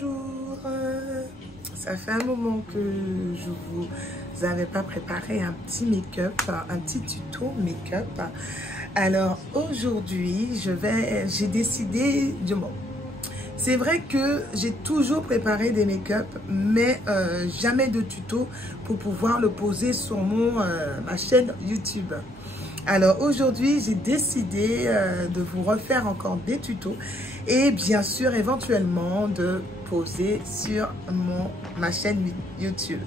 Bonjour, ça fait un moment que je vous avais pas préparé un petit make-up, un petit tuto make-up. Alors aujourd'hui, j'ai décidé de... Bon, c'est vrai que j'ai toujours préparé des make-up, mais jamais de tuto pour pouvoir le poser sur ma chaîne YouTube. Alors aujourd'hui, j'ai décidé de vous refaire encore des tutos et bien sûr éventuellement de poser sur ma chaîne YouTube.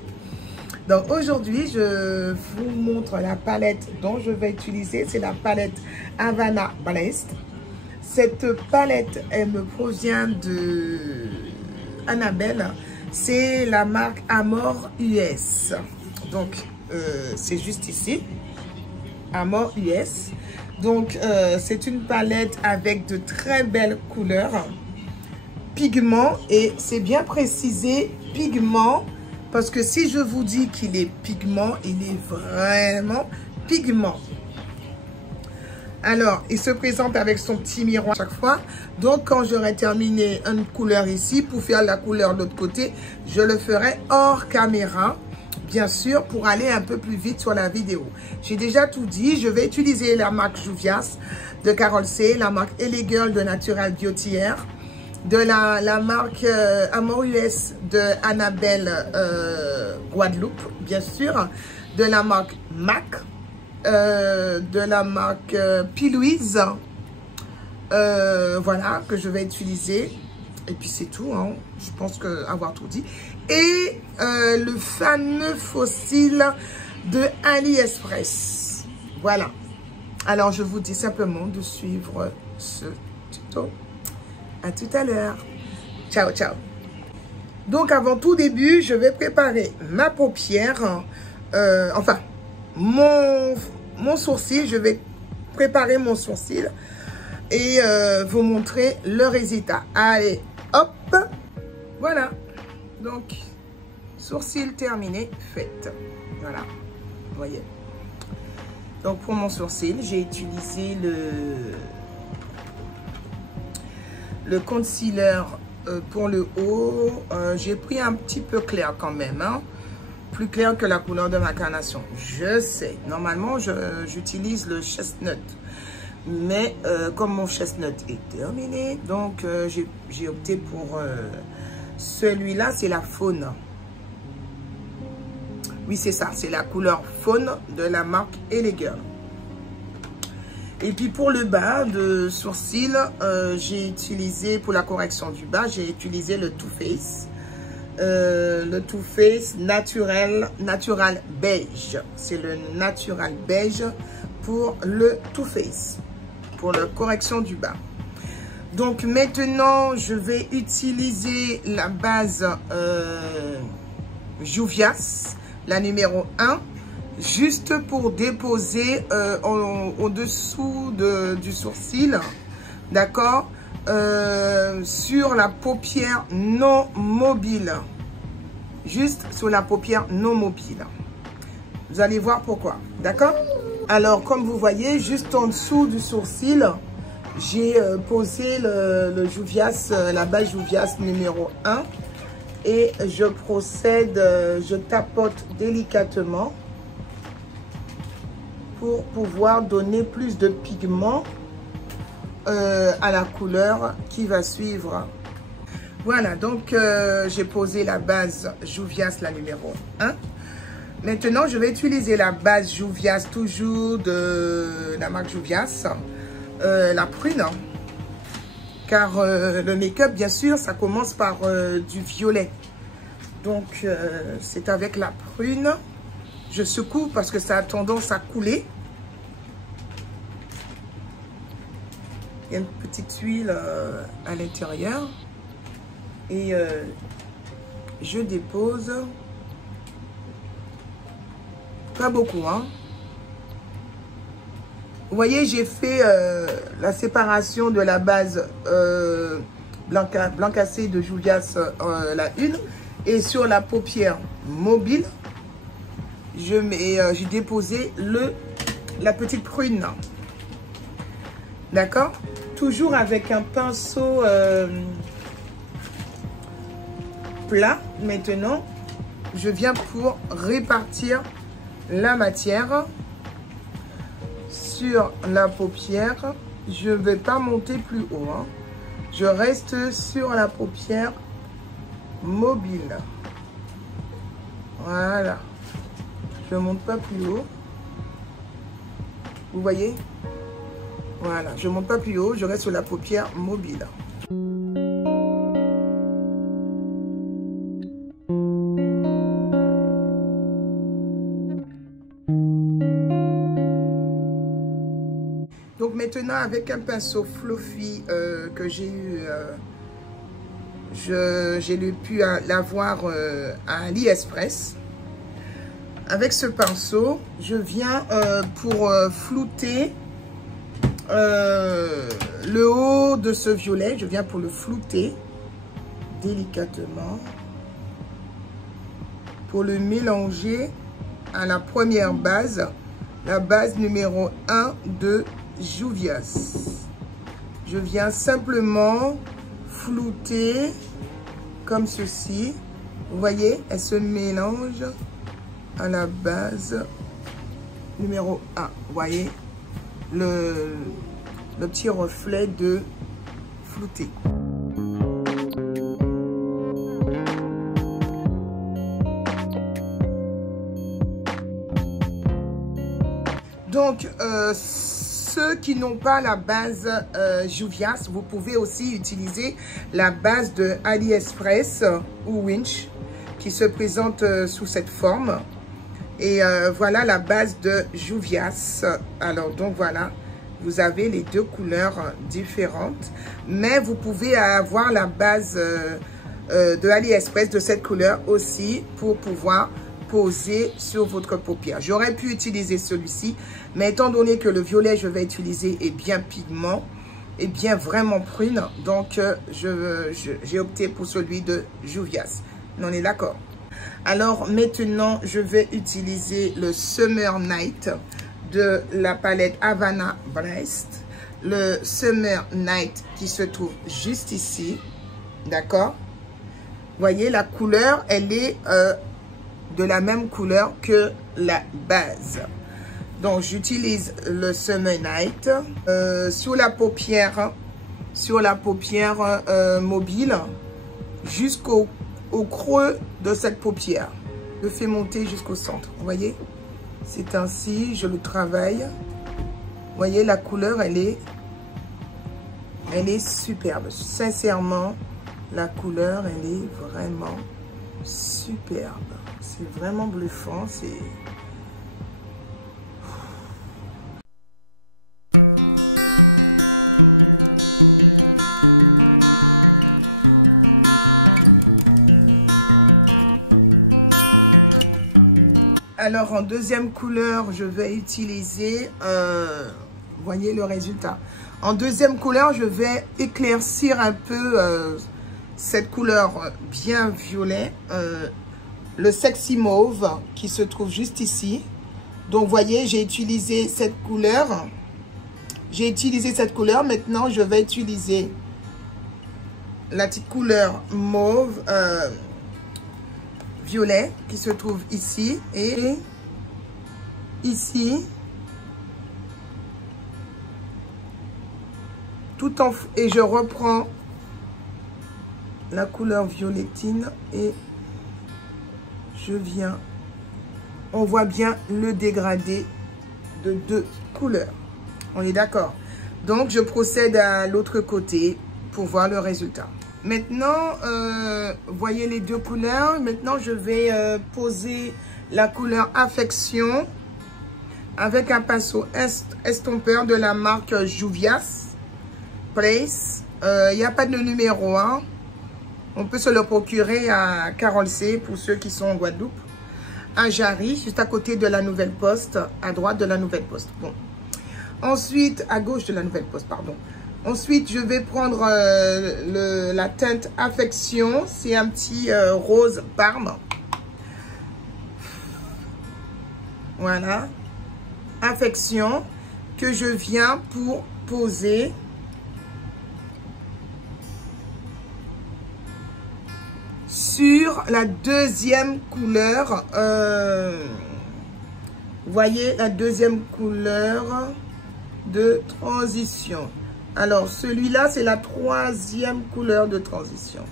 Donc aujourd'hui, je vous montre la palette dont je vais utiliser. C'est la palette Havana Blessed. Cette palette, elle me provient de Annabelle. C'est la marque Amor US. Donc c'est juste ici. Amor US. Donc c'est une palette avec de très belles couleurs, pigments, et c'est bien précisé pigment, parce que si je vous dis qu'il est pigment, il est vraiment pigment. Alors il se présente avec son petit miroir à chaque fois. Donc quand j'aurai terminé une couleur ici, pour faire la couleur de l'autre côté, je le ferai hors caméra, bien sûr, pour aller un peu plus vite sur la vidéo. J'ai déjà tout dit. Je vais utiliser la marque Juvias de Carol C, la marque LA Girl de Natural Beauty Air, de la marque Amor US de Annabelle Guadeloupe, bien sûr, de la marque MAC, de la marque P. Voilà, que je vais utiliser. Et puis c'est tout, hein. Je pense avoir tout dit. Et le fameux fossile de AliExpress. Voilà. Alors je vous dis simplement de suivre ce tuto. À tout à l'heure. Ciao, ciao. Donc avant tout début, je vais préparer ma paupière. Enfin, mon sourcil. Je vais préparer mon sourcil et vous montrer le résultat. Allez, hop. Voilà. Donc, sourcil terminé, fait. Voilà. Vous voyez. Donc, pour mon sourcil, j'ai utilisé le concealer pour le haut. J'ai pris un petit peu clair quand même, hein. Plus clair que la couleur de ma carnation. Je sais. Normalement, j'utilise le chestnut. Mais comme mon chestnut est terminé, donc j'ai opté pour celui-là, c'est la faune. Oui, c'est ça, c'est la couleur faune de la marque LA Girl. Et puis pour le bas de sourcil, j'ai utilisé, pour la correction du bas, j'ai utilisé le Too Faced. Le Too Faced Natural Beige. C'est le Natural Beige pour le Too Faced, pour la correction du bas. Donc maintenant, je vais utiliser la base Juvias, la numéro 1, juste pour déposer au-dessous du sourcil, d'accord, sur la paupière non mobile. Juste sur la paupière non mobile. Vous allez voir pourquoi, d'accord? Alors, comme vous voyez, juste en dessous du sourcil, j'ai posé le Juvias, la base Juvias numéro 1. Et je procède, je tapote délicatement pour pouvoir donner plus de pigment à la couleur qui va suivre. Voilà, donc j'ai posé la base Juvias, la numéro 1. Maintenant, je vais utiliser la base Juvias, toujours de la marque Juvias, la prune. Car le make-up, bien sûr, ça commence par du violet. Donc, c'est avec la prune. Je secoue parce que ça a tendance à couler. Il y a une petite huile à l'intérieur. Et je dépose. Pas beaucoup, hein. Vous voyez, j'ai fait la séparation de la base blanc cassé de Juvias, la 1. Et sur la paupière mobile, j'ai déposé la petite prune. D'accord? Toujours avec un pinceau plat. Maintenant, je viens pour répartir la matière sur la paupière. Je ne vais pas monter plus haut, hein. Je reste sur la paupière mobile. Voilà. Je ne monte pas plus haut. Vous voyez? Voilà. Je ne monte pas plus haut. Je reste sur la paupière mobile. Donc maintenant, avec un pinceau fluffy que j'ai eu, j'ai pu l'avoir à AliExpress. Avec ce pinceau, je viens pour flouter le haut de ce violet. Je viens pour le flouter délicatement, pour le mélanger à la première base, la base numéro 1 de Juvia's. Je viens simplement flouter comme ceci. Vous voyez, elle se mélange à la base numéro 1. Vous voyez le petit reflet de flouté. Donc, ceux qui n'ont pas la base Juvia's, vous pouvez aussi utiliser la base de AliExpress ou Winch qui se présente sous cette forme. Et voilà la base de Juvia's. Alors, donc voilà, vous avez les deux couleurs différentes. Mais vous pouvez avoir la base de AliExpress de cette couleur aussi pour pouvoir poser sur votre paupière. J'aurais pu utiliser celui-ci, mais étant donné que le violet je vais utiliser est bien pigment et bien vraiment prune, donc j'ai opté pour celui de Juvia's. On est d'accord? Alors maintenant, je vais utiliser le Summer Night de la palette Havana Brest. Le Summer Night qui se trouve juste ici. D'accord? Voyez, la couleur, elle est de la même couleur que la base. Donc, j'utilise le Summer Night sur la paupière mobile jusqu'au creux de cette paupière. Je fais monter jusqu'au centre. Vous voyez? C'est ainsi, je le travaille. Vous voyez, la couleur, elle est superbe. Sincèrement, la couleur, elle est vraiment superbe. C'est vraiment bluffant. C'est... Alors, en deuxième couleur, je vais utiliser, voyez le résultat. En deuxième couleur, je vais éclaircir un peu cette couleur bien violet, le Sexy Mauve qui se trouve juste ici. Donc, voyez, j'ai utilisé cette couleur. Maintenant, je vais utiliser la petite couleur mauve, violet qui se trouve ici et ici, et je reprends la couleur violettine et je viens, on voit bien le dégradé de deux couleurs. On est d'accord? Donc je procède à l'autre côté pour voir le résultat. Maintenant, voyez les deux couleurs. Maintenant, je vais poser la couleur Affection avec un pinceau estompeur de la marque Juvia's Place. Il n'y a pas de numéro 1. On peut se le procurer à Carole C pour ceux qui sont en Guadeloupe. À Jarry, juste à côté de la Nouvelle Poste, à droite de la Nouvelle Poste. Bon. Ensuite, à gauche de la Nouvelle Poste, pardon. Ensuite, je vais prendre la teinte Affection. C'est un petit rose Parme. Voilà. Affection que je viens pour poser sur la deuxième couleur. Vous voyez la deuxième couleur de transition. Alors, celui-là, c'est la troisième couleur de transition.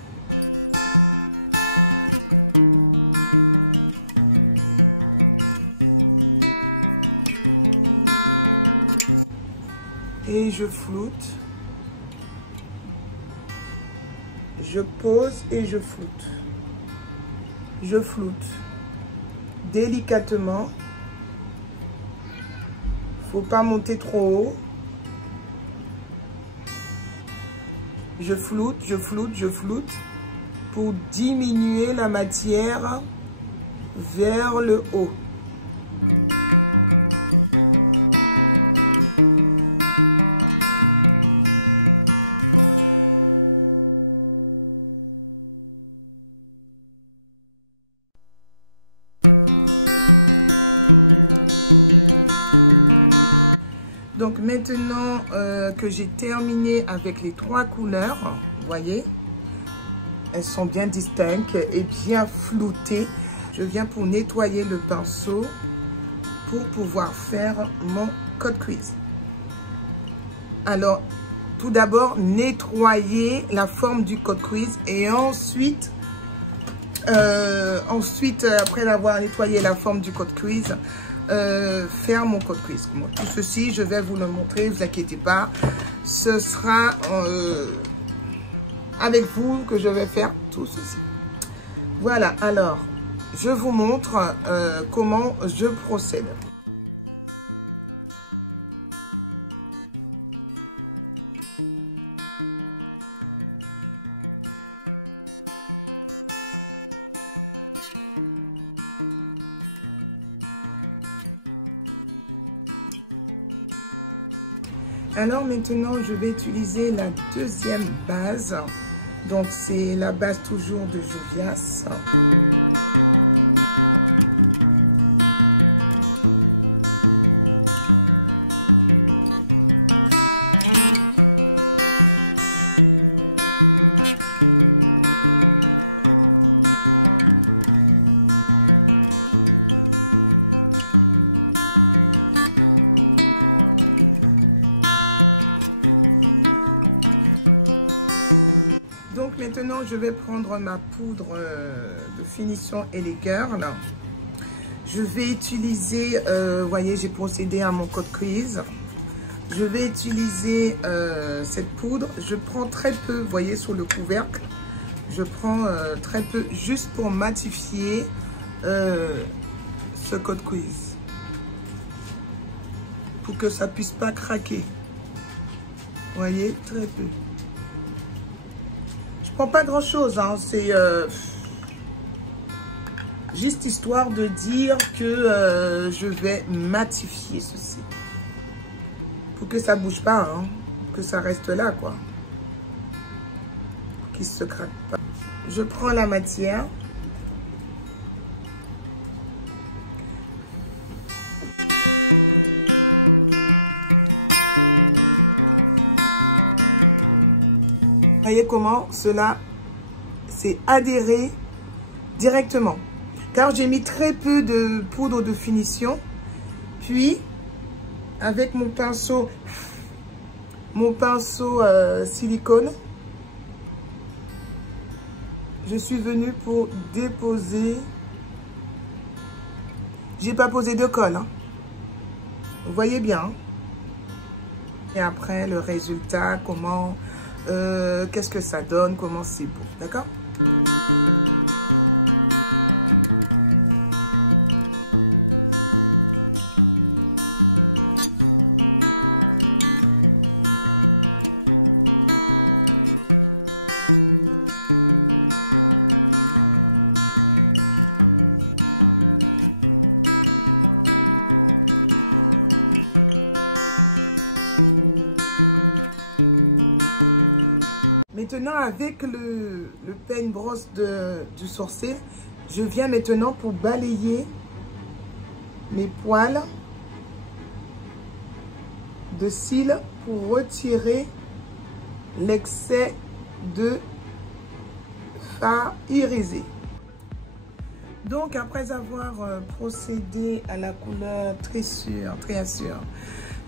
Et je floute. Je pose et je floute. Je floute délicatement. Faut pas monter trop haut. Je floute, je floute, je floute pour diminuer la matière vers le haut. Donc maintenant que j'ai terminé avec les trois couleurs, vous voyez, elles sont bien distinctes et bien floutées. Je viens pour nettoyer le pinceau pour pouvoir faire mon cut crease. Alors, tout d'abord, nettoyer la forme du cut crease et ensuite, après l'avoir nettoyé la forme du cut crease, faire mon cut crease. Bon, tout ceci, je vais vous le montrer, ne vous inquiétez pas. Ce sera avec vous que je vais faire tout ceci. Voilà, alors, je vous montre comment je procède. Alors maintenant, je vais utiliser la deuxième base. Donc, c'est la base toujours de Jovias. Donc maintenant, je vais prendre ma poudre de finition L.A. Girl. Je vais utiliser, vous voyez, j'ai procédé à mon cut crease. Je vais utiliser cette poudre. Je prends très peu, vous voyez, sur le couvercle. Je prends très peu, juste pour matifier ce cut crease. Pour que ça puisse pas craquer. Vous voyez, très peu. Je prends pas grand chose, hein. C'est juste histoire de dire que je vais matifier ceci. Pour que ça bouge pas, hein. Que ça reste là, quoi. Pour qu'il se craque pas. Je prends la matière. Vous voyez comment cela s'est adhéré directement. Car j'ai mis très peu de poudre de finition. Puis, avec mon pinceau silicone, je suis venue pour déposer. J'ai pas posé de colle, hein. Vous voyez bien. Et après, le résultat, comment... qu'est-ce que ça donne, comment c'est beau, d'accord? Maintenant, avec le paintbrush du sourcil, je viens maintenant pour balayer mes poils de cils pour retirer l'excès de pas irisé. Donc, après avoir procédé à la couleur très sûre,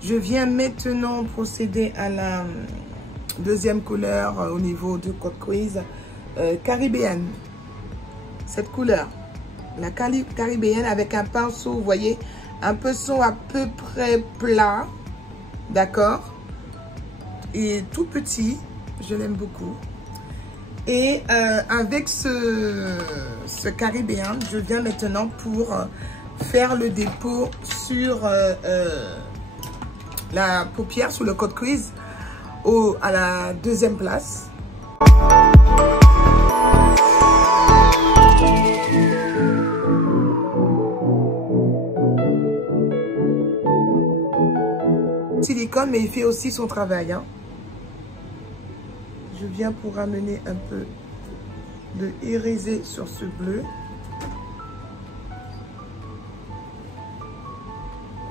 je viens maintenant procéder à la deuxième couleur au niveau du code crease caribéenne. Cette couleur, la caribéenne avec un pinceau, vous voyez, un pinceau à peu près plat, d'accord, et tout petit, je l'aime beaucoup. Et avec ce caribéen, je viens maintenant pour faire le dépôt sur la paupière, sur le code crease, à la deuxième place. Silicone, mais il fait aussi son travail, hein. Je viens pour ramener un peu de irisé sur ce bleu.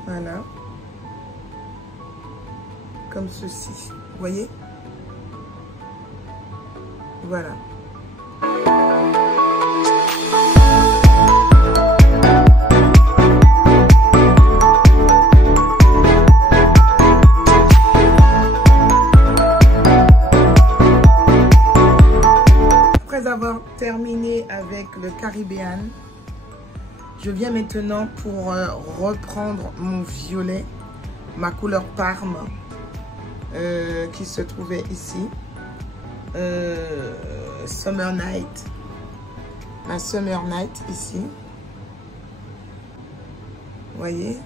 Voilà. Comme ceci. Vous voyez? Voilà. Après avoir terminé avec le caribéen, je viens maintenant pour reprendre mon violet, ma couleur Parme, qui se trouvait ici. Summer Night. Ma Summer Night ici. Vous voyez?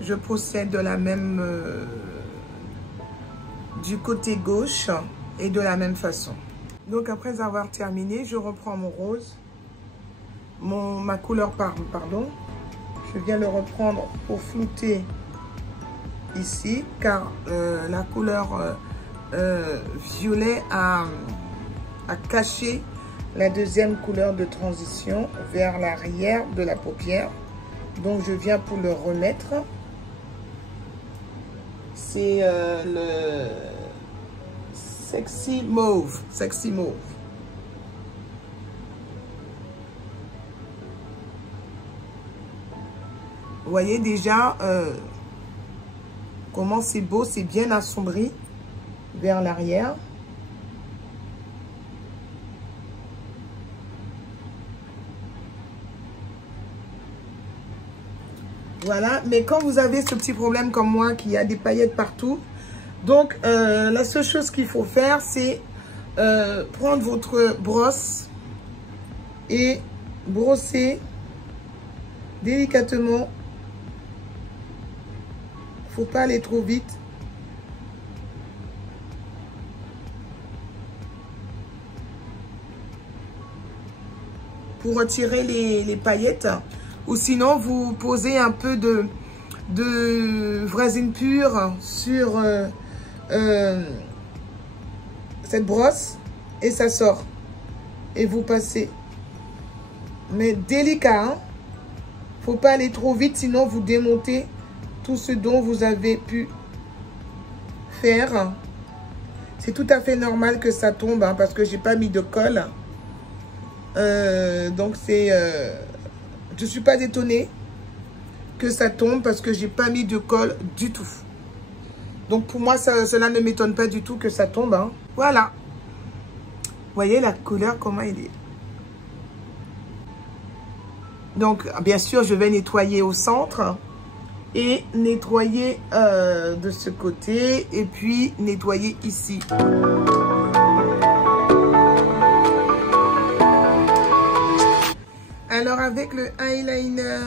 Je procède de la même du côté gauche et de la même façon. Donc après avoir terminé, je reprends mon rose, ma couleur Parme, pardon. Je viens le reprendre pour flouter ici, car la couleur violet a caché la deuxième couleur de transition vers l'arrière de la paupière. Donc je viens pour le remettre. C'est le Sexy Mauve. Sexy Mauve. Vous voyez déjà comment c'est beau, c'est bien assombri vers l'arrière. Voilà, mais quand vous avez ce petit problème comme moi, qui a des paillettes partout, donc la seule chose qu'il faut faire, c'est prendre votre brosse et brosser délicatement. Il ne faut pas aller trop vite. Pour retirer les paillettes. Ou sinon, vous posez un peu de vrésine pure sur cette brosse et ça sort. Et vous passez. Mais délicat, hein? Faut pas aller trop vite, sinon vous démontez tout ce dont vous avez pu faire. C'est tout à fait normal que ça tombe, hein, parce que j'ai pas mis de colle. Donc c'est... je suis pas étonnée que ça tombe parce que j'ai pas mis de colle du tout. Donc pour moi, cela ne m'étonne pas du tout que ça tombe, hein. Voilà. Vous voyez la couleur, comment elle est. Donc, bien sûr, je vais nettoyer au centre et nettoyer de ce côté et puis nettoyer ici. Alors, avec le eyeliner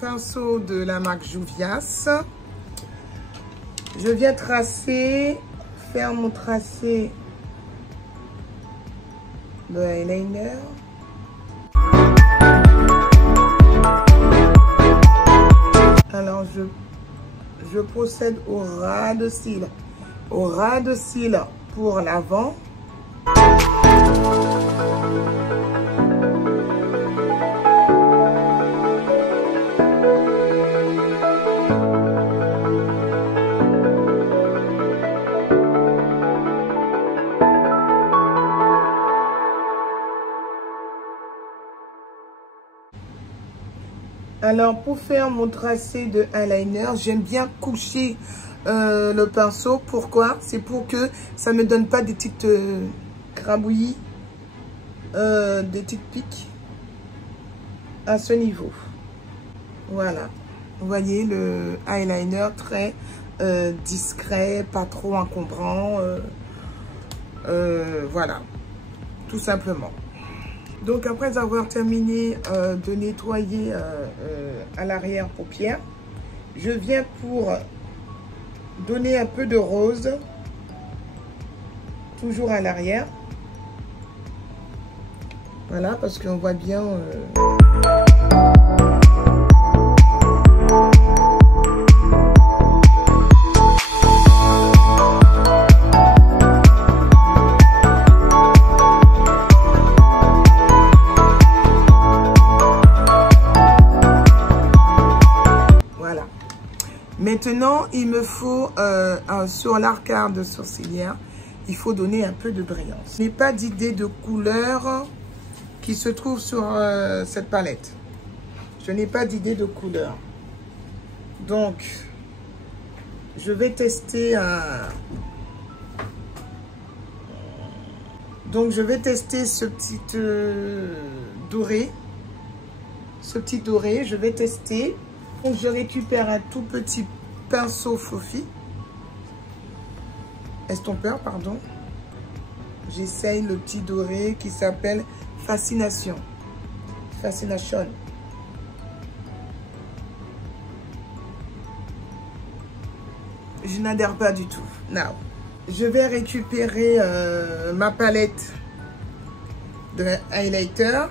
pinceau de la marque Juvias, je viens tracer, faire mon tracé de eyeliner. Alors, je procède au ras de cils. Au ras de cils pour l'avant. Alors, pour faire mon tracé de eyeliner, j'aime bien coucher le pinceau. Pourquoi? C'est pour que ça ne me donne pas des petites grabouillis, des petites piques à ce niveau. Voilà. Vous voyez le eyeliner très discret, pas trop encombrant. Voilà, tout simplement. Donc après avoir terminé de nettoyer à l'arrière-paupière, je viens pour donner un peu de rose, toujours à l'arrière. Voilà, parce qu'on voit bien... Maintenant, il me faut, sur l'arcade sourcilière, il faut donner un peu de brillance. Je n'ai pas d'idée de couleur qui se trouve sur cette palette. Je n'ai pas d'idée de couleur. Donc, je vais tester ce petit doré. Ce petit doré, je vais tester. Donc, je récupère un tout petit pinceau Fofi. Estompeur, pardon. J'essaye le petit doré qui s'appelle Fascination. Fascination. Je n'adhère pas du tout. Now, je vais récupérer ma palette de highlighter.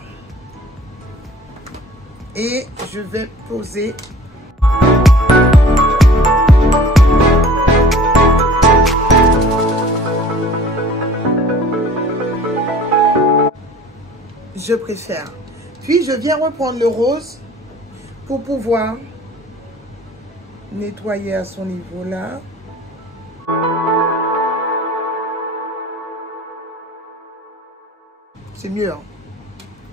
Et je vais poser je préfère. Puis je viens reprendre le rose pour pouvoir nettoyer à son niveau là. C'est mieux, hein?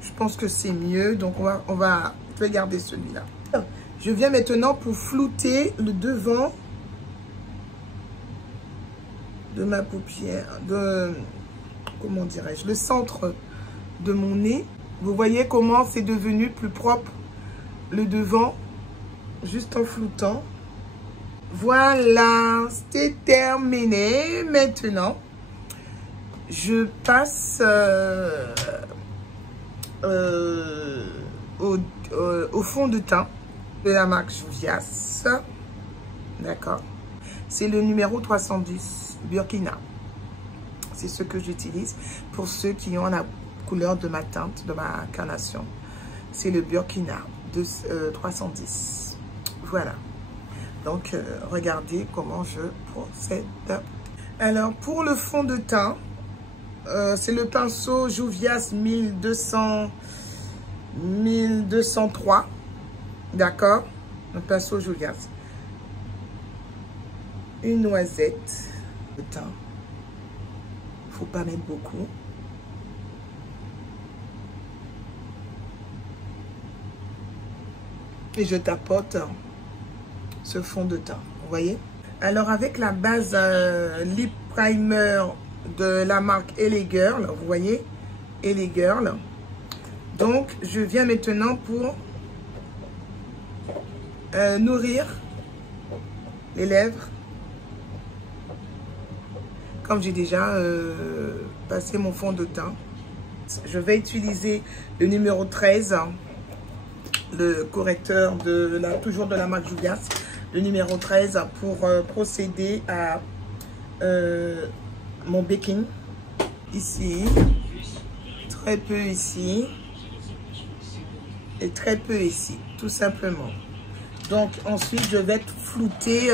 Je pense que c'est mieux, donc on va garder celui-là. Je viens maintenant pour flouter le devant de ma paupière, comment dirais-je, le centre de mon nez. Vous voyez comment c'est devenu plus propre le devant, juste en floutant. Voilà, c'est terminé. Maintenant, je passe au fond de teint de la marque Juvias. D'accord. C'est le numéro 310 Burkina. C'est ce que j'utilise pour ceux qui ont la couleur de ma teinte, de ma carnation. C'est le Burkina de 310. Voilà. Donc, regardez comment je procède. Alors, pour le fond de teint, c'est le pinceau Juvias 1203. D'accord? Le pinceau Juvias. Une noisette de teint. Il ne faut pas mettre beaucoup. Et je tapote ce fond de teint. Vous voyez? Alors, avec la base lip primer de la marque LA Girl, vous voyez, LA Girl. Donc, je viens maintenant pour nourrir les lèvres. Comme j'ai déjà passé mon fond de teint, je vais utiliser le numéro 13, le correcteur toujours de la marque Juvias, le numéro 13 pour procéder à mon baking. Ici, très peu ici et très peu ici, tout simplement. Donc ensuite je vais flouter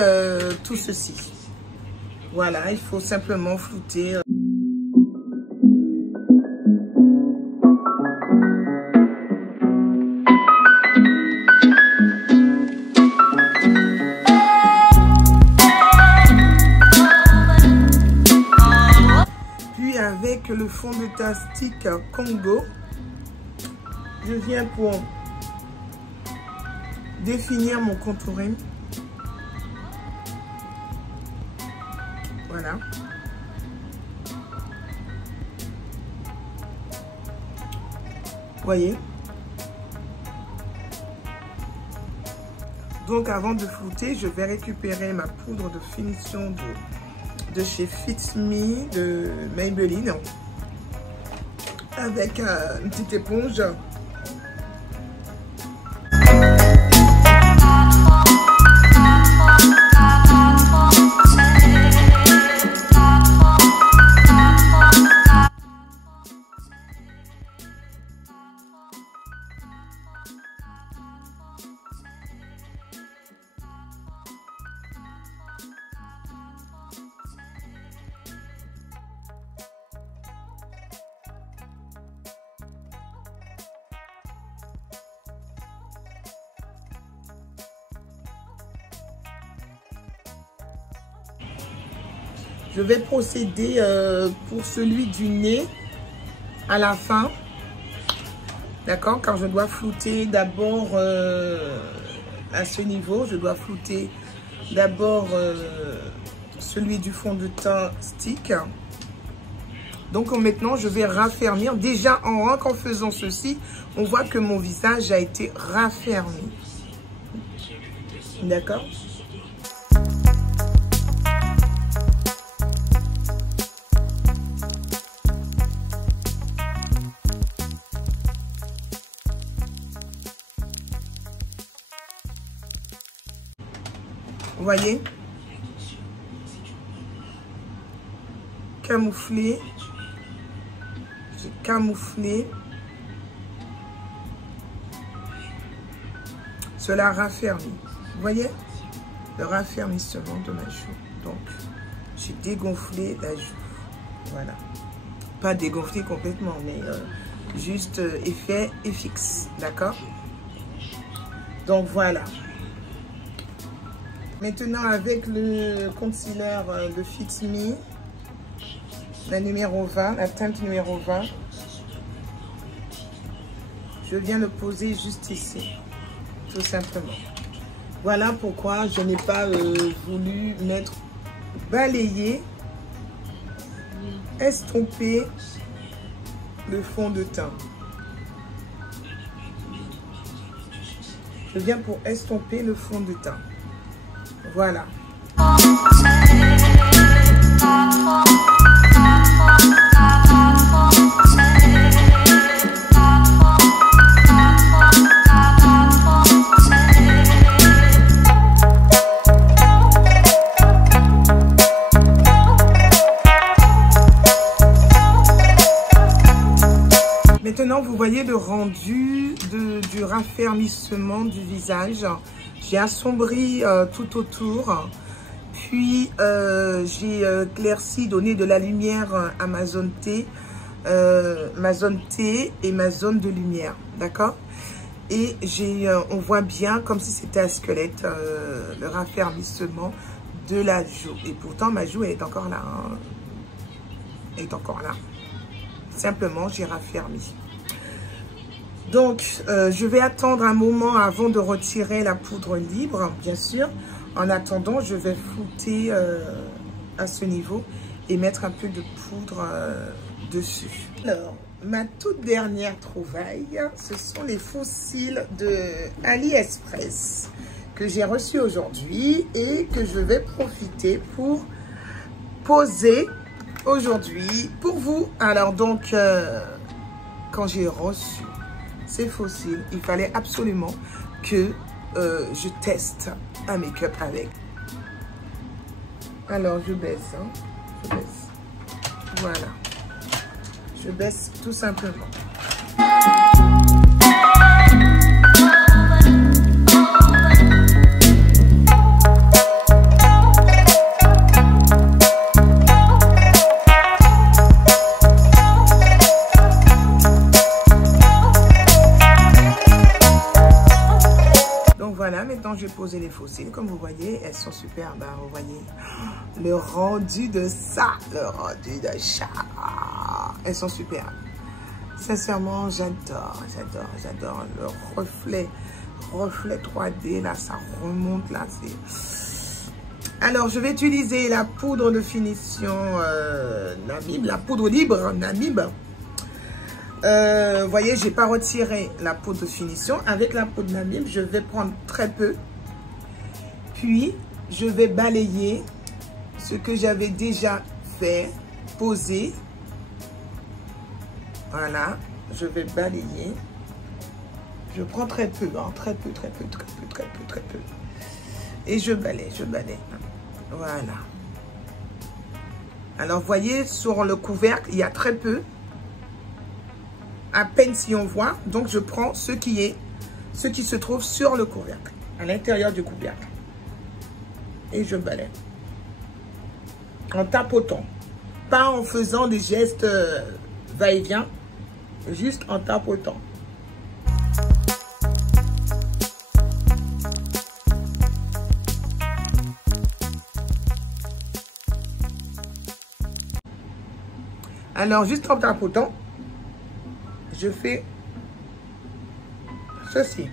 tout ceci. Voilà, il faut simplement flouter. Puis avec le fond de teint stick Congo, je viens pour définir mon contouring. Voilà. Vous voyez? Donc avant de flouter, je vais récupérer ma poudre de finition de chez Fit Me de Maybelline avec une petite éponge. Je vais procéder pour celui du nez à la fin. D'accord? Car je dois flouter d'abord à ce niveau. Je dois flouter d'abord celui du fond de teint stick. Donc maintenant, je vais raffermir. Déjà, en faisant ceci, on voit que mon visage a été raffermi. D'accord? Vous voyez, camouflé, j'ai camouflé, cela raffermi. Vous voyez le raffermissement de ma joue. Donc, j'ai dégonflé la joue. Voilà, pas dégonflé complètement, mais juste effet et fixe, d'accord? Donc voilà. Maintenant, avec le concealer de Fit Me, la numéro 20, la teinte numéro 20, je viens le poser juste ici, tout simplement. Voilà pourquoi je n'ai pas voulu mettre balayer, estomper le fond de teint. Je viens pour estomper le fond de teint. Voilà. Maintenant, vous voyez le rendu du raffermissement du visage. J'ai assombri tout autour, puis j'ai éclairci, donné de la lumière à ma zone T, et ma zone de lumière, d'accord? Et on voit bien, comme si c'était un squelette, le raffermissement de la joue. Et pourtant, ma joue, elle est encore là. Hein. Elle est encore là. Simplement, j'ai raffermi. Donc, je vais attendre un moment avant de retirer la poudre libre, bien sûr. En attendant, je vais flouter à ce niveau et mettre un peu de poudre dessus. Alors, ma toute dernière trouvaille, ce sont les faux cils de AliExpress que j'ai reçus aujourd'hui et que je vais profiter pour poser aujourd'hui pour vous. Alors donc, quand j'ai reçu ces faux cils, il fallait absolument que je teste un make-up avec. Alors je baisse, hein, je baisse. Voilà, je baisse tout simplement. Voilà, maintenant j'ai posé les faux cils. Comme vous voyez, elles sont superbes. Hein, vous voyez le rendu de ça, le rendu de ça. Elles sont superbes. Sincèrement, j'adore le reflet. reflet 3D, là, ça remonte, là, c'est... Alors, je vais utiliser la poudre de finition Namib, la poudre libre Namib. Vous voyez, j'ai pas retiré la poudre de finition. Avec la poudre Namib, je vais prendre très peu. Puis, je vais balayer ce que j'avais déjà fait, poser. Voilà, je vais balayer. Je prends très peu, hein, très peu. Et je balaye. Voilà. Alors, vous voyez, sur le couvercle, il y a très peu. À peine si on voit. Donc, je prends ce qui se trouve sur le couvercle, à l'intérieur du couvercle. Et je balaye. En tapotant. Pas en faisant des gestes va-et-vient. Juste en tapotant. Alors, juste en tapotant, je fais ceci.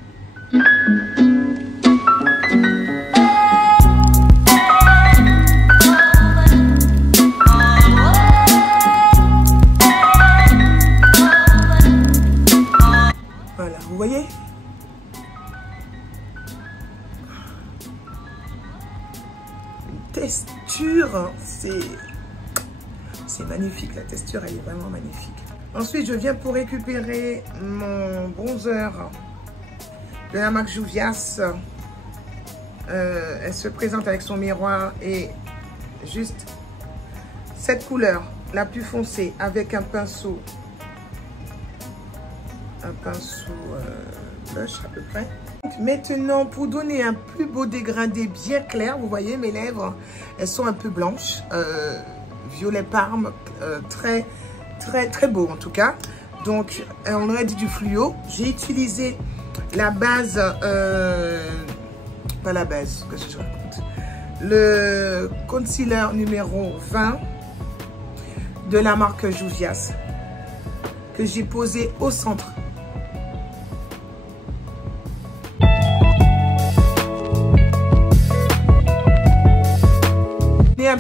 Voilà, vous voyez? Une texture, c'est magnifique, la texture elle est vraiment magnifique. Ensuite je viens pour récupérer mon bronzer de la marque Juvias. Elle se présente avec son miroir et juste cette couleur la plus foncée avec un pinceau blush à peu près. Maintenant, pour donner un plus beau dégradé bien clair, vous voyez mes lèvres, elles sont un peu blanches, violet parme, très beau en tout cas. Donc on aurait dit du fluo. J'ai utilisé la base, pas la base, qu'est-ce que je raconte, le concealer numéro 20 de la marque Juvias que j'ai posé au centre. Un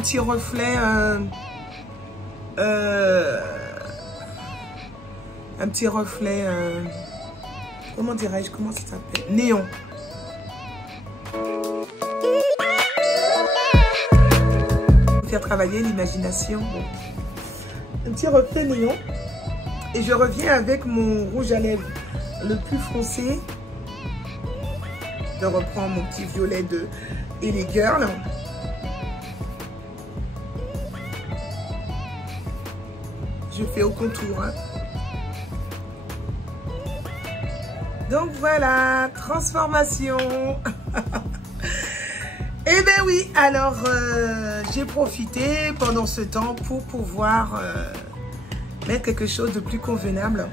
petit reflet comment dirais-je, comment ça s'appelle, néon. Faire travailler l'imagination. Un petit reflet néon. Et je reviens avec mon rouge à lèvres le plus foncé. Je reprends mon petit violet de LA Girl. Je fais au contour. Hein. Donc voilà, transformation. Eh bien oui, alors j'ai profité pendant ce temps pour pouvoir mettre quelque chose de plus convenable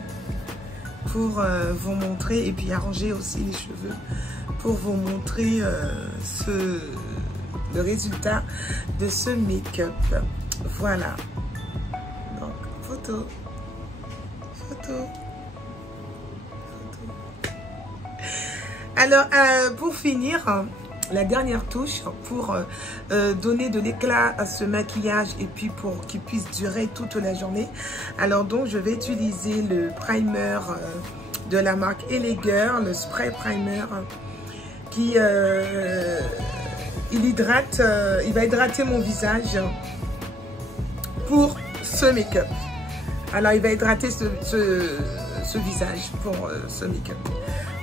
pour vous montrer, et puis arranger aussi les cheveux pour vous montrer le résultat de ce make-up. Voilà. Photo. Alors, pour finir, la dernière touche pour donner de l'éclat à ce maquillage et puis pour qu'il puisse durer toute la journée. Alors donc, je vais utiliser le primer de la marque LA Girl, le spray primer qui il va hydrater mon visage pour ce make-up. Alors, il va hydrater ce visage pour ce make-up.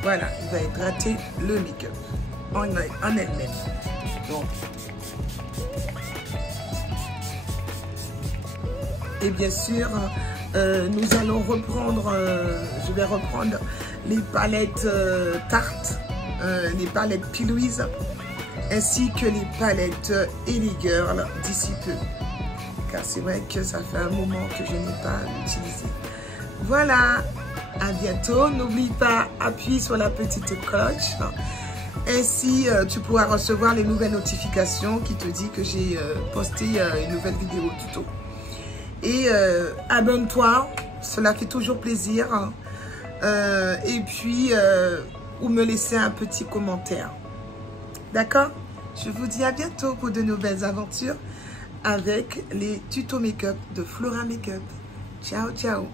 Voilà, il va hydrater le make-up en elle-même. Donc, et bien sûr, nous allons reprendre, je vais reprendre les palettes Tarte, les palettes P. Louise, ainsi que les palettes LA Girl d'ici peu. Car c'est vrai que ça fait un moment que je n'ai pas utilisé. Voilà, à bientôt. N'oublie pas, appuie sur la petite cloche. Ainsi, tu pourras recevoir les nouvelles notifications qui te disent que j'ai posté une nouvelle vidéo tuto. Et abonne-toi, cela fait toujours plaisir. Et puis, ou me laisser un petit commentaire. D'accord? Je vous dis à bientôt pour de nouvelles aventures avec les tutos make-up de Flora Makeup. Ciao, ciao!